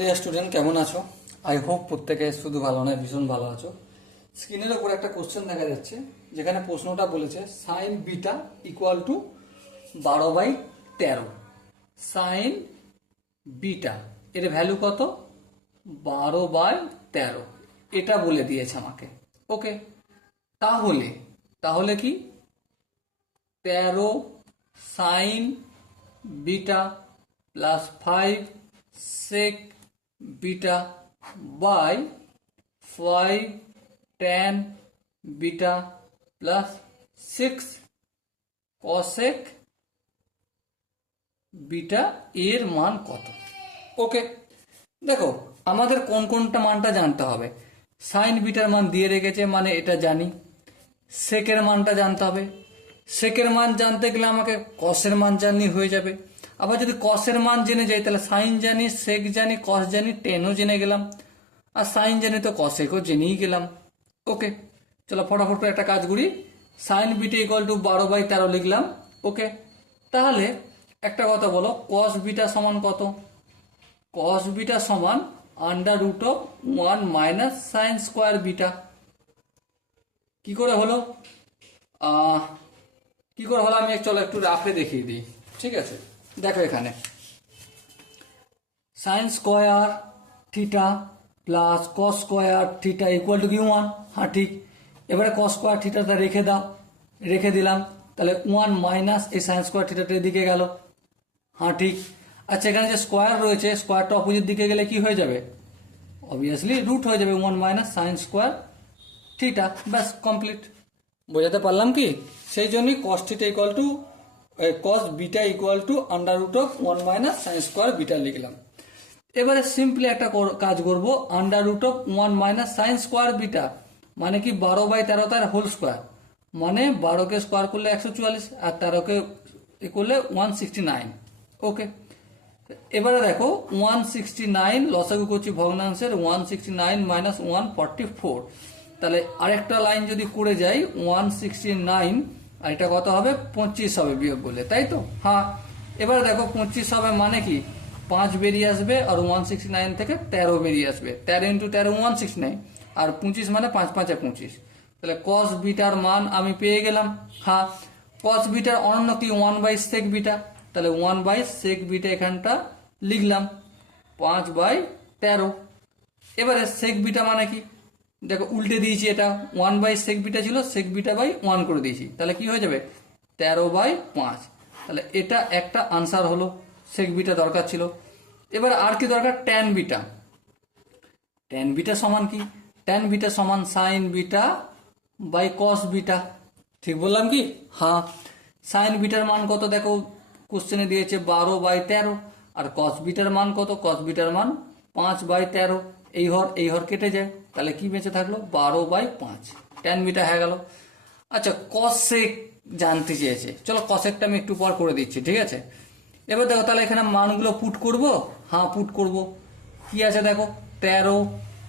Dear student, কেমন আছো? I hope প্রত্যেকে শুধু ভালো নয়, ভীষণ ভালো আছো। স্ক্রিনের ওপর একটা কোশ্চেন দেখা যাচ্ছে, যেখানে প্রশ্নটা বলেছে sign beta equal two 12/13। Sign beta এর ভ্যালু কত? 12/13 এটা বলে দিয়েছে আমাকে। ওকে, তাহলে তাহলে কি 13 sine beta plus 5 sec beta by 5 tan beta plus 6 cosec beta এর মান কত? ওকে, দেখো আমাদের কোন কোনটা মানটা জানতে হবে। সাইন বিটার মান দিয়ে রেখেছে মানে এটা জানি। সেকের মানটা জানতে হবে। সেকের মান জানতে গেলে আমাকে কসের মান জানলেই হয়ে যাবে। আবার যদি কসের মান জেনে যাই তাহলে সাইন জানি, সেক জানি, কস জানি, টেনও জেনে গেলাম। আর সাইন জানি তো কসেকও জেনেই গেলাম। ওকে, চলো ফটাফট করে একটা কাজ করি। সাইন বিটা ইকুয়াল টু 12/13 লিখলাম। ওকে, তাহলে একটা কথা বলো, কস বিটা সমান কত? কস বিটা সমান √1 মাইনাস সাইন স্কোয়ার বিটা। কি করে হলো? কি করে হলো আমি চলো একটু রাফে দেখিয়ে দিই। ঠিক আছে, দেখো এখানে sign square theta plus cos square theta equal two কি 1। হ্যাঁ ঠিক, এবারে কস স্কোয়ার থিটাটা রেখে দাও, রেখে দিলাম। তাহলে 1 মাইনাস এই সাইন স্কোয়ার থিটাটা এদিকে গেল। হ্যাঁ ঠিক। আচ্ছা, এখানে যে স্কোয়ার রয়েছে, স্কোয়ারটা অপোজিট দিকে গেলে কি হয়ে যাবে? অবভিয়াসলি রুট হয়ে যাবে 1 মাইনাস সাইন স্কোয়ার থিটা। ব্যাস কমপ্লিট। বোঝাতে পারলাম কি? সেই জন্যই cos theta equal to cos beta equal to √1 minus sine square beta লিখলাম। এবারে সিম্পলি একটা কাজ করব, √1 মাইনাস সাইন স্কোয়ার বিটা মানে কি 12/13 তার হোল স্কোয়ার, মানে 12কে স্কোয়ার করলে 144 আর 13কে করলে 169। ওকে, এবারে দেখো 169 লসাগু করছি ভগ্নাংশের, 169 মাইনাস 144। তাহলে আরেকটা লাইন যদি করে যাই 169 আর এটা কত হবে? 25 হবে বিয়োগ করলে, তাই তো? হ্যাঁ, এবারে দেখো 25 হবে মানে কি 5 বেরিয়ে আসবে আর 169 থেকে 13 বেরিয়ে আসবে। 13 ইন্টু 13 169 আর 25 মানে 5 5 25। তাহলে কস বিটার মান আমি পেয়ে গেলাম। হ্যাঁ, কস বিটার অনন্য কি 1/sec বিটা, তাহলে 1/sec বিটা এখানটা লিখলাম 5/13। এবারে সেক বিটা মানে কি? দেখো উল্টে দিয়েছি, এটা 1/sec বিটা ছিল, সেক বিটা বাই 1 করে দিয়েছি, তাহলে কি হয়ে যাবে? 13/5। তাহলে এটা একটা আনসার হলো, সেক বিটা দরকার ছিল। এবার আর কি দরকার? Tan beta. ট্যান বিটা সমান কি? ট্যান বিটা সমান sine beta by cos beta. ঠিক বললাম কি? হ্যাঁ, সাইন বিটার মান কত দেখো কোশ্চেনে দিয়েছে 12/13। আর কস বিটার মান কত? কস বিটার মান 5/13। এই হর কেটে যায়, তাহলে কি বেঁচে থাকলো? 12/5। ট্যান বিটা হয়ে গেল। আচ্ছা, কসেক জানতে চেয়েছে, চলো কসেকটা আমি একটু পর করে দিচ্ছি, ঠিক আছে? এবার দেখো তাহলে এখানে মানগুলো পুট করব। হ্যাঁ পুট করব। কি আছে দেখো, 13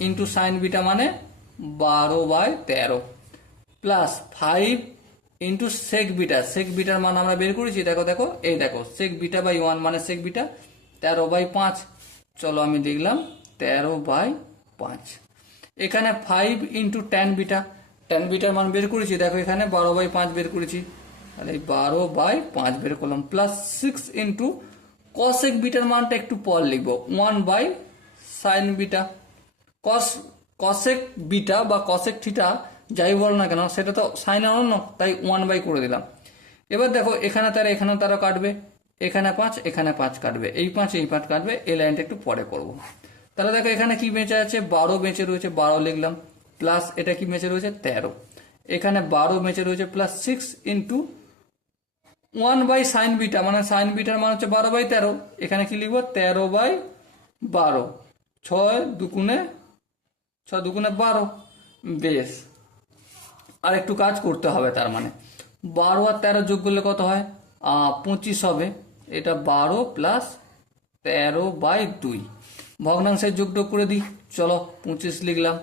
ইন্টু সাইন বিটা মানে 12/13 প্লাস 5 ইন্টু সেক বিটা। সেক বিটার মান আমরা বের করেছি, দেখো দেখো এই দেখো সেক বিটা বাই 1 মানে সেক বিটা 13/5। চলো আমি লিখলাম 13/5। এখানে 5 into tan beta, tan bitter মান বের করেছি, দেখো এখানে 12/5 বের করেছি, তাহলে 12/5 বের করলাম প্লাস 6 ইন্টু কসেক বিটার মানটা একটু পর লিখবো 1/সাইন বিটা। কসেক বিটা বা কসেক থিটা যাই বল না কেন সেটা তো সাইন অনন্য, তাই 1/, করে দিলাম। এবার দেখো এখানে তারা কাটবে, এখানে 5 এখানে 5 কাটবে, এই 5 কাটবে, এই লাইনটা একটু পরে করব। তাহলে দেখো এখানে কি বেঁচে আছে? 12 বেঁচে রয়েছে, 12 লিখলাম প্লাস এটা কি বেঁচে রয়েছে? 13। এখানে 12 বেঁচে রয়েছে প্লাস 6 ইন্টু 1/সাইন বিটা মানে সাইন বিটার মান হচ্ছে 12/13। এখানে কি লিখবো? 13/12। 6 দুগুণে 12। আর একটু কাজ করতে হবে, তার মানে 12 আর 13 যোগ করলে কত হয়? 25 হবে। এটা 12 প্লাস 13/2। ভগ্নাংশের যোগটোগ করে দিই, চলো 25 লিখলাম।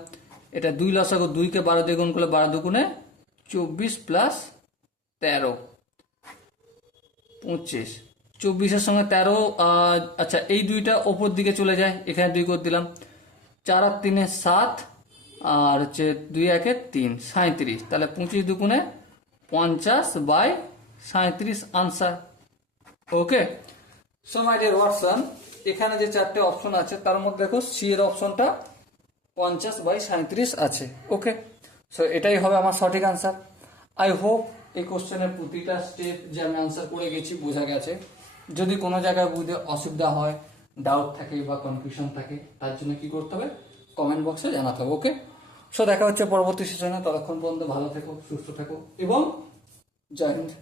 এটা 2 লসাগু, 2কে 12 দিয়ে গুণ করলে 12 দুগুণে 24 প্লাস 13 25। 24-এর সঙ্গে 13, আচ্ছা এই দুইটা ওপর দিকে চলে যায়, এখানে 2 করে দিলাম, 4 আর 3 7, আর হচ্ছে 2 1 3, 37, তাহলে 25 দুগুণে 50/37 answer. Okay, so my dear Watson, এখানে যে 4টে অপশন আছে তার মধ্যে দেখো সি এর অপশনটা 50/37 আছে। ওকে, সো এটাই হবে আমার সঠিক আনসার। আই হোপ এই কোশ্চেনের প্রতিটা স্টেপ যে আমি আনসার করে গেছি বোঝা গেছে। যদি কোনো জায়গায় বুঝতে অসুবিধা হয়, ডাউট থাকে বা কনফিউশন থাকে, তার জন্য কি করতে হবে, কমেন্ট বক্সে জানাতে হবে। ওকে, সো দেখা হচ্ছে পরবর্তী সেশনে, ততক্ষণ পর্যন্ত ভালো থেকো, সুস্থ থেকো এবং জয় হিন্দ।